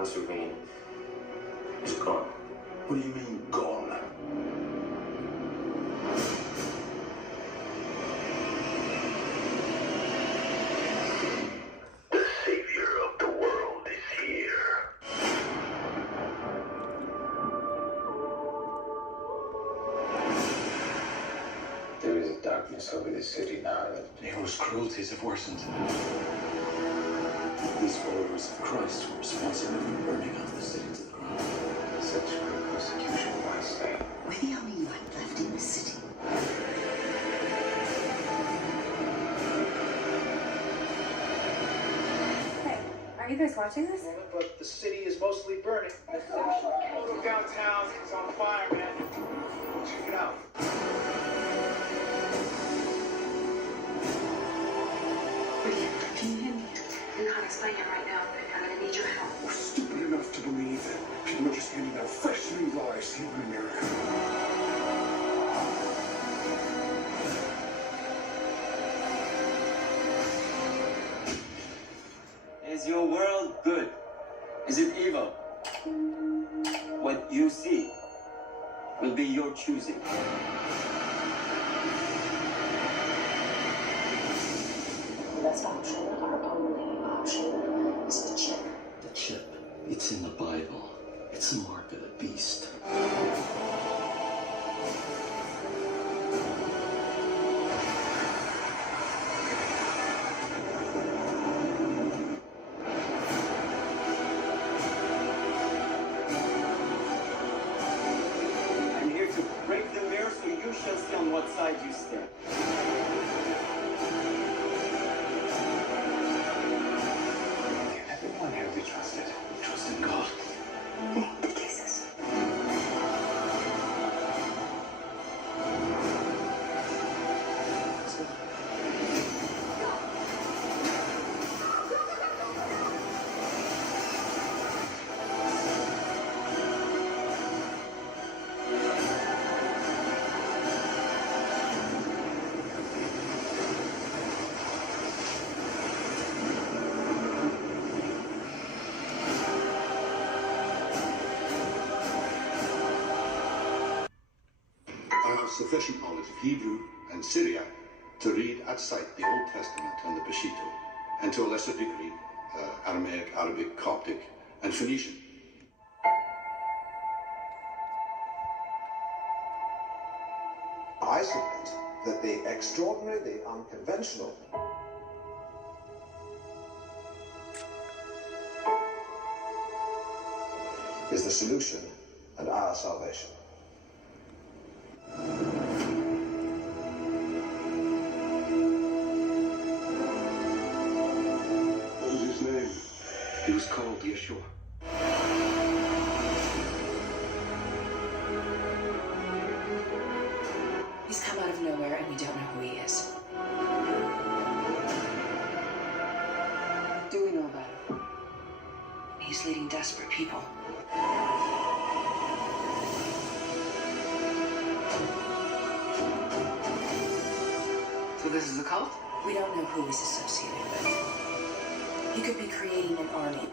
Nazarene is gone. What do you mean, gone? The Savior of the world is here. There is a darkness over the city now that Nero's cruelties have worsened. These followers of Christ were responsible for burning up the city to the ground. such great persecution might stay. We're the only light left in the city. Hey, are you guys watching this? But the city is mostly burning. Look downtown, it's on fire, man. Check it out. Can you hear me? I can't explain it right now, but I'm gonna need your help. We're stupid enough to believe that people are just handing out fresh new lives here in America. Is your world good? Is it evil? What you see will be your choosing. The best option, our only option, is the chip. The chip, it's in the Bible. It's the mark of the beast. I'm here to break the mirror so you shall see on what side you stand. Can everyone here be trusted? Trust in God. Jesus. I have sufficient knowledge of Hebrew and Syriac to read at sight the Old Testament and the Peshitta, and to a lesser degree, Aramaic, Arabic, Coptic, and Phoenician. I submit that the extraordinary, the unconventional, is the solution and our salvation. What was his name? He was called Yeshua. He's come out of nowhere and we don't know who he is. What do we know about him? He's leading desperate people. So this is a cult? We don't know who he's associated with. He could be creating an army.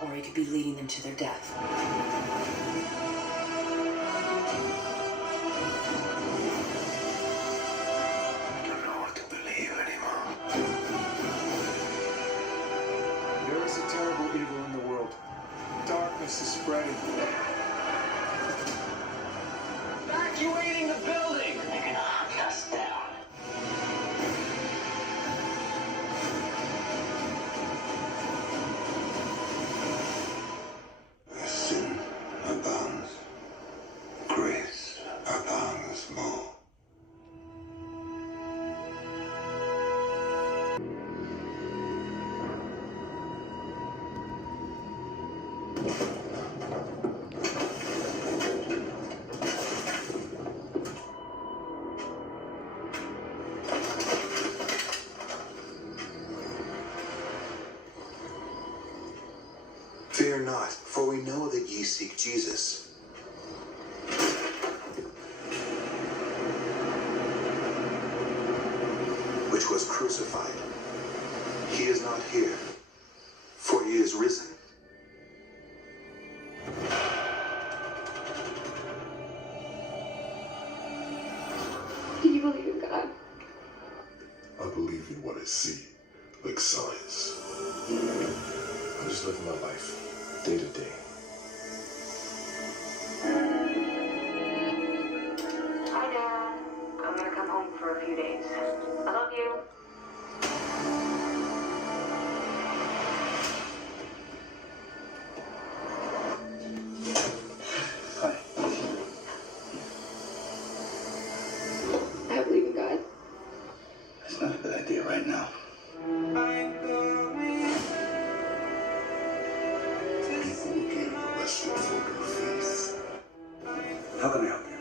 Or he could be leading them to their death. I don't know what to believe anymore. There is a terrible evil in the world. Darkness is spreading. Evacuating the building! They're gonna hunt us down. Where sin abounds, grace abounds more. Fear not, for we know that ye seek Jesus. was crucified. He is not here, for he is risen. Do you believe in God? I believe in what I see, like science. I'm just living my life, day to day. Hi, Dad. I'm gonna come home for a few days. I love you. Hi. I believe in God. That's not a good idea right now. People are getting arrested for their faith. How can I help you?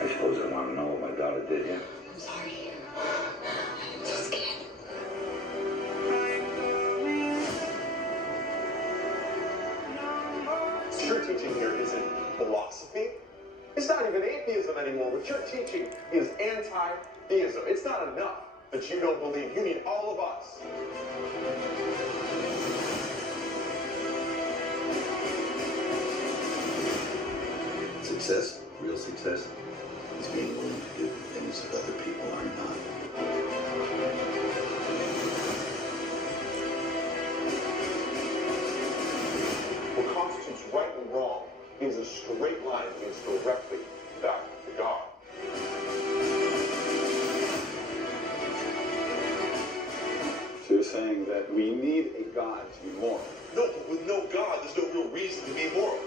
I suppose I want to know what my daughter did here. I'm sorry. I'm so scared. What you're teaching here isn't philosophy. It's not even atheism anymore. What you're teaching is anti-theism. It's not enough that you don't believe. You need all of us. Success, real success, is being willing to do things that other people are not. What constitutes right and wrong means a straight line leads directly back to God. So you're saying that we need a God to be moral? No, but with no God, there's no real reason to be moral.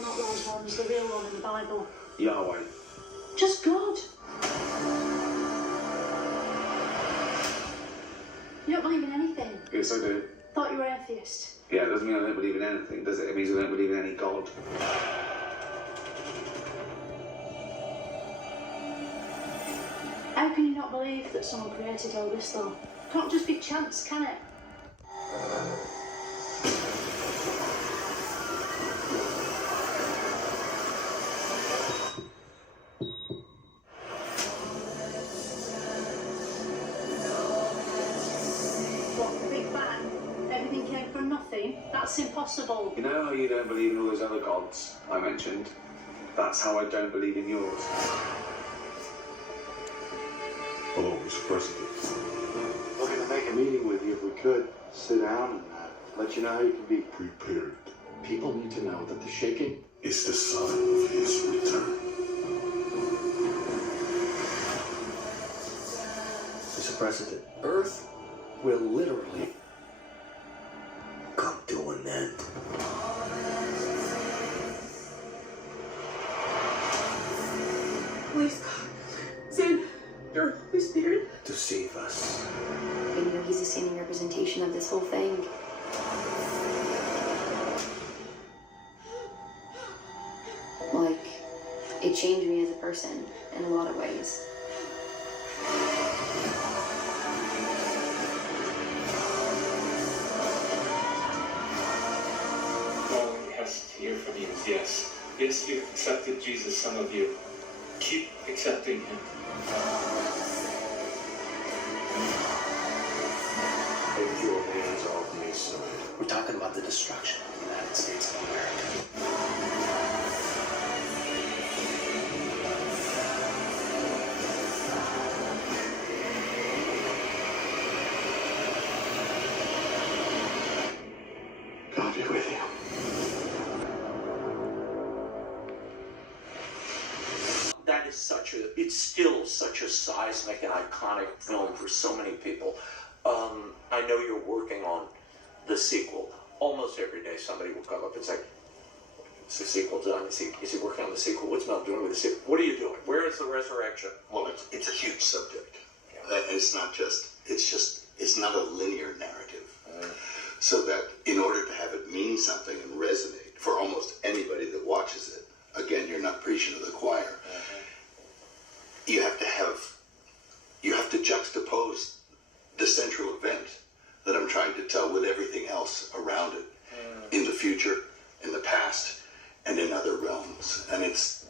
Not those ones, the real one in the Bible. Yahweh. Just God. You don't believe in anything. Yes, I do. Thought you were atheist. Yeah, it doesn't mean I don't believe in anything, does it? It means I don't believe in any God. How can you not believe that someone created all this, though? Can't just be chance, can it? What, the Big Bang? Everything came from nothing? That's impossible. You know how you don't believe in all those other gods I mentioned? That's how I don't believe in yours. Oh, Mr. President. Looking to make a meeting with you if we could. Sit down and let you know how you can be Prepared. People need to know that the shaking It's the sign of his return. Mr. President, Earth will literally Come to an end. Please, God. Send your Holy Spirit To save us. And you know, he's a standing representation of this whole thing. Like, it changed me as a person in a lot of ways. All he has to hear from you is yes. Yes, you've accepted Jesus, some of you. Keep accepting him. Take your hands off me, son. we're talking about the destruction of the United States of America. God be with you. That is it's still such a seismic and iconic film for so many people. I know you're working on the sequel. Almost every day somebody will come up and say, "It's the sequel done? Is he working on the sequel? What's Mel doing with the sequel? What are you doing? Where is the resurrection?" Well, it's a huge subject. It's not a linear narrative. So that in order to have it mean something and resonate for almost anybody that watches it, again, you're not preaching to the choir. You have to have you have to juxtapose the central event that I'm trying to tell with everything else around it, in the future, in the past, and in other realms. And it's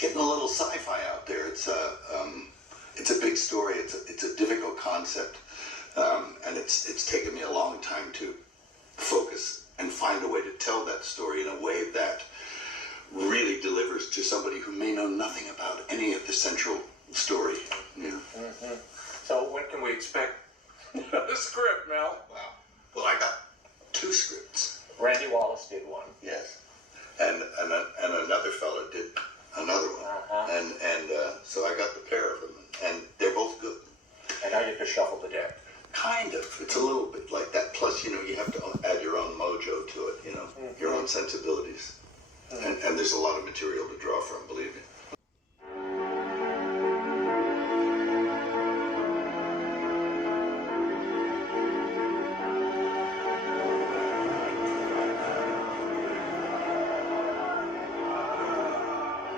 getting a little sci-fi out there. It's a big story. It's a difficult concept, and it's taken me a long time to focus and find a way to tell that story in a way that really delivers to somebody who may know nothing about any of the central story. Yeah. Mm-hmm. So when can we expect the script, Mel? Wow. Well, I got 2 scripts. Randy Wallace did one. Yes. And another fella did another one. So I got the pair of them, and they're both good. And I get to shuffle the deck. Kind of. It's a little bit like that. Plus, you have to add your own mojo to it, your own sensibilities. And there's a lot of material to draw from, believe me.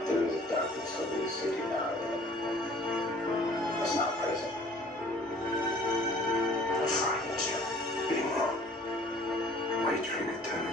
There is a darkness over the city now. It's not present. It frightens you. Being wrong. Wait for an eternity.